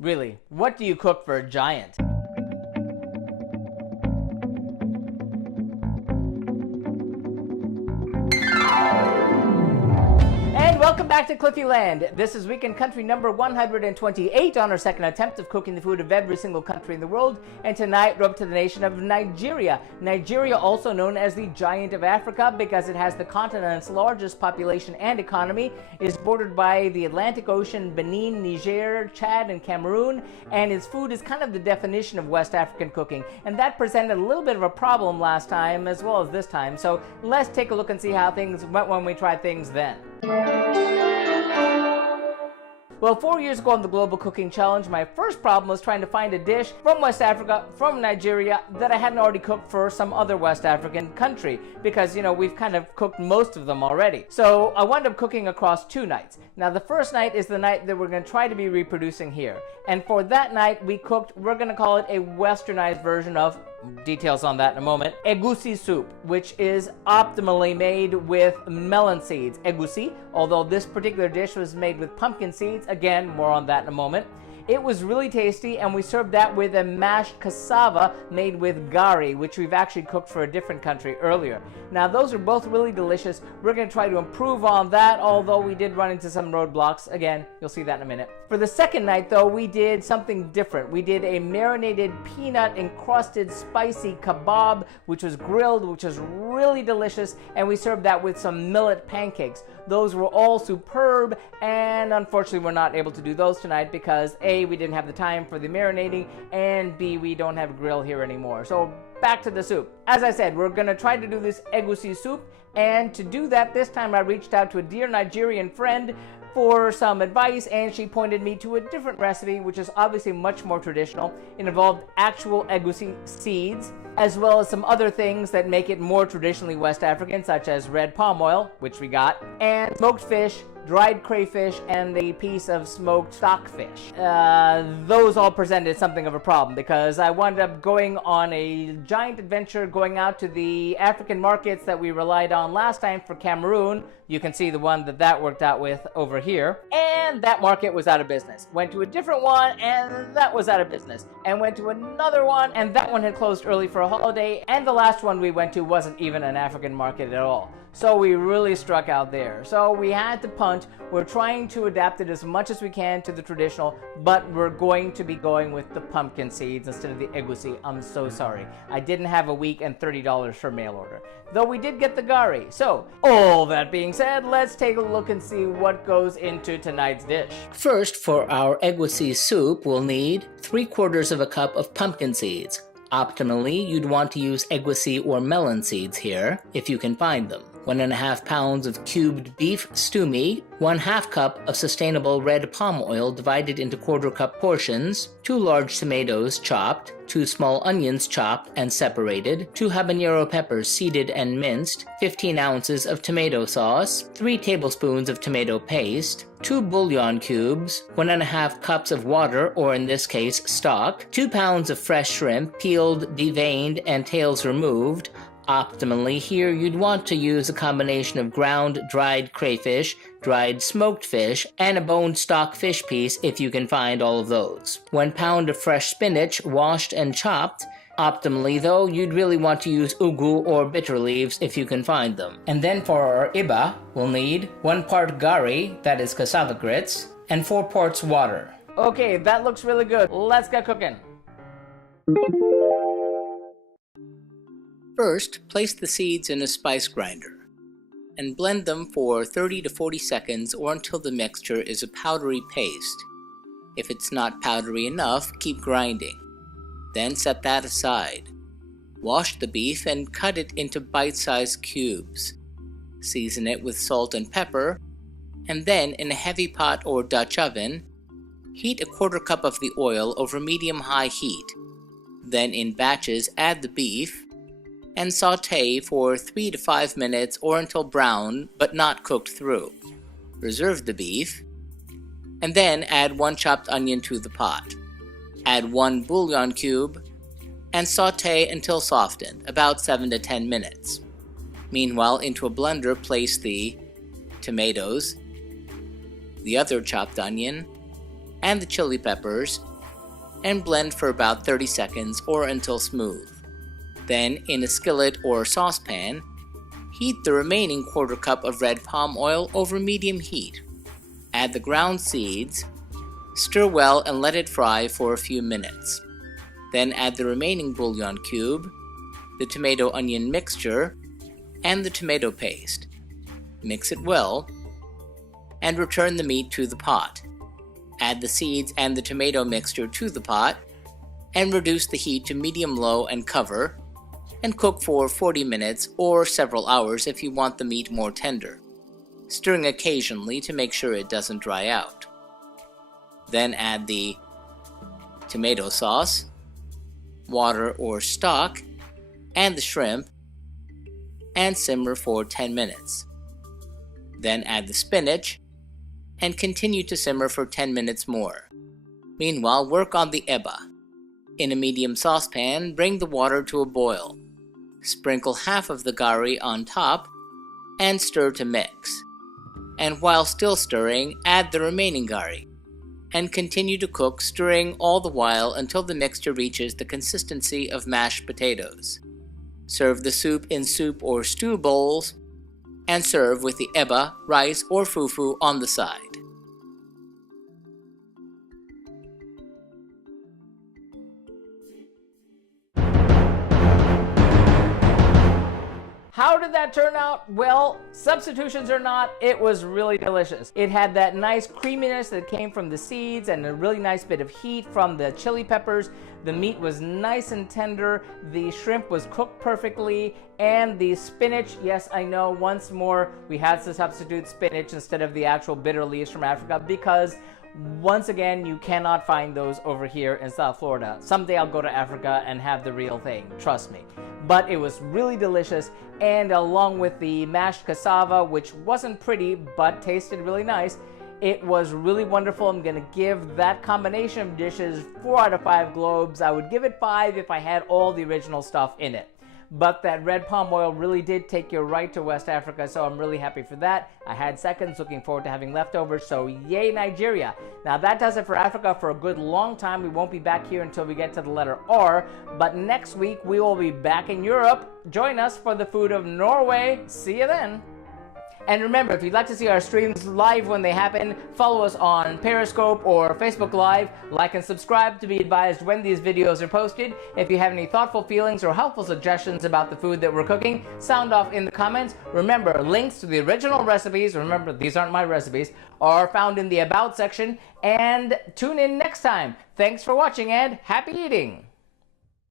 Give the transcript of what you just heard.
Really, what do you cook for a giant? Welcome back to Cliffieland. This is Weekend Country number 128 on our second attempt of cooking the food of every single country in the world. And tonight we're up to the nation of Nigeria. Nigeria, also known as the Giant of Africa because it has the continent's largest population and economy, is bordered by the Atlantic Ocean, Benin, Niger, Chad, and Cameroon. And its food is kind of the definition of West African cooking. And that presented a little bit of a problem last time as well as this time. So let's take a look and see how things went when we tried things then. Well, 4 years ago on the Global Cooking Challenge, my first problem was trying to find a dish from West Africa, from Nigeria, that I hadn't already cooked for some other West African country, because, we've kind of cooked most of them already. So I wound up cooking across 2 nights. Now, the first night is the night that we're going to try to be reproducing here. And for that night, we're going to call it a westernized version of, details on that in a moment, Egusi Soup, which is optimally made with melon seeds. Egusi, although this particular dish was made with pumpkin seeds. Again, more on that in a moment. It was really tasty, and we served that with a mashed cassava made with gari, which we've actually cooked for a different country earlier. Now, those are both really delicious. We're going to try to improve on that, although we did run into some roadblocks. Again, you'll see that in a minute. For the second night, though, we did something different. We did a marinated peanut-encrusted spicy kebab, which was grilled, which was really delicious, and we served that with some millet pancakes. Those were all superb, and unfortunately, we're not able to do those tonight because A, we didn't have the time for the marinating, and B, we don't have a grill here anymore. So back to the soup. As I said, we're going to try to do this Egusi soup, and to do that, this time I reached out to a dear Nigerian friend for some advice, and she pointed me to a different recipe, which is obviously much more traditional. It involved actual egusi seeds, as well as some other things that make it more traditionally West African, such as red palm oil, which we got, and smoked fish, dried crayfish, and a piece of smoked stockfish. Those all presented something of a problem because I wound up going on a giant adventure going out to the African markets that we relied on last time for Cameroon. You can see the one that worked out with over here. And that market was out of business. Went to a different one, and that was out of business. And went to another one, and that one had closed early for a holiday. And the last one we went to wasn't even an African market at all. So we really struck out there. So we had to punt. We're trying to adapt it as much as we can to the traditional, but we're going to be going with the pumpkin seeds instead of the egusi. I'm so sorry. I didn't have a week and $30 for mail order. Though we did get the gari. So, all that being said, let's take a look and see what goes into tonight's dish. First, for our egusi soup, we'll need 3/4 of a cup of pumpkin seeds. Optimally, you'd want to use egusi or melon seeds here, if you can find them. 1.5 pounds of cubed beef stew meat, 1/2 cup of sustainable red palm oil divided into 1/4 cup portions, 2 large tomatoes chopped, 2 small onions chopped and separated, 2 habanero peppers seeded and minced, 15 ounces of tomato sauce, 3 tablespoons of tomato paste, 2 bouillon cubes, 1.5 cups of water, or in this case stock, 2 pounds of fresh shrimp, peeled, deveined, and tails removed. Optimally here, you'd want to use a combination of ground dried crayfish, dried smoked fish, and a boned stock fish piece if you can find all of those. 1 pound of fresh spinach, washed and chopped. Optimally though, you'd really want to use ugu or bitter leaves if you can find them. And then for our iba, we'll need 1 part gari, that is cassava grits, and 4 parts water. Okay, that looks really good. Let's get cooking. First, place the seeds in a spice grinder and blend them for 30 to 40 seconds or until the mixture is a powdery paste. If it's not powdery enough, keep grinding. Then set that aside. Wash the beef and cut it into bite-sized cubes. Season it with salt and pepper, and then in a heavy pot or Dutch oven, heat 1/4 cup of the oil over medium-high heat. Then in batches add the beef, and sauté for 3 to 5 minutes or until brown but not cooked through. Reserve the beef, and then add 1 chopped onion to the pot. Add 1 bouillon cube, and sauté until softened, about 7 to 10 minutes. Meanwhile, into a blender, place the tomatoes, the other chopped onion, and the chili peppers, and blend for about 30 seconds or until smooth. Then, in a skillet or saucepan, heat the remaining quarter cup of red palm oil over medium heat. Add the ground seeds, stir well and let it fry for a few minutes. Then add the remaining bouillon cube, the tomato-onion mixture, and the tomato paste. Mix it well, and return the meat to the pot. Add the seeds and the tomato mixture to the pot, and reduce the heat to medium-low and cover, and cook for 40 minutes or several hours if you want the meat more tender, stirring occasionally to make sure it doesn't dry out. Then add the tomato sauce, water or stock, and the shrimp, and simmer for 10 minutes. Then add the spinach, and continue to simmer for 10 minutes more. Meanwhile, work on the eba. In a medium saucepan, bring the water to a boil. Sprinkle half of the gari on top, and stir to mix. And while still stirring, add the remaining gari, and continue to cook, stirring all the while until the mixture reaches the consistency of mashed potatoes. Serve the soup in soup or stew bowls, and serve with the eba, rice, or fufu on the side. How did that turn out? Well, substitutions or not, it was really delicious. It had that nice creaminess that came from the seeds and a really nice bit of heat from the chili peppers. The meat was nice and tender, the shrimp was cooked perfectly, and the spinach, yes, I know, once more, we had to substitute spinach instead of the actual bitter leaves from Africa because once again, you cannot find those over here in South Florida. Someday I'll go to Africa and have the real thing, trust me. But it was really delicious, and along with the mashed cassava, which wasn't pretty but tasted really nice, it was really wonderful. I'm going to give that combination of dishes 4 out of 5 globes. I would give it 5 if I had all the original stuff in it. But that red palm oil really did take you right to West Africa, so I'm really happy for that. I had seconds, looking forward to having leftovers, so yay Nigeria. Now that does it for Africa for a good long time. We won't be back here until we get to the letter R, but next week we will be back in Europe. Join us for the food of Norway. See you then. And remember, if you'd like to see our streams live when they happen, follow us on Periscope or Facebook Live. Like and subscribe to be advised when these videos are posted. If you have any thoughtful feelings or helpful suggestions about the food that we're cooking, sound off in the comments. Remember, links to the original recipes, remember these aren't my recipes, are found in the About section. And tune in next time. Thanks for watching and happy eating!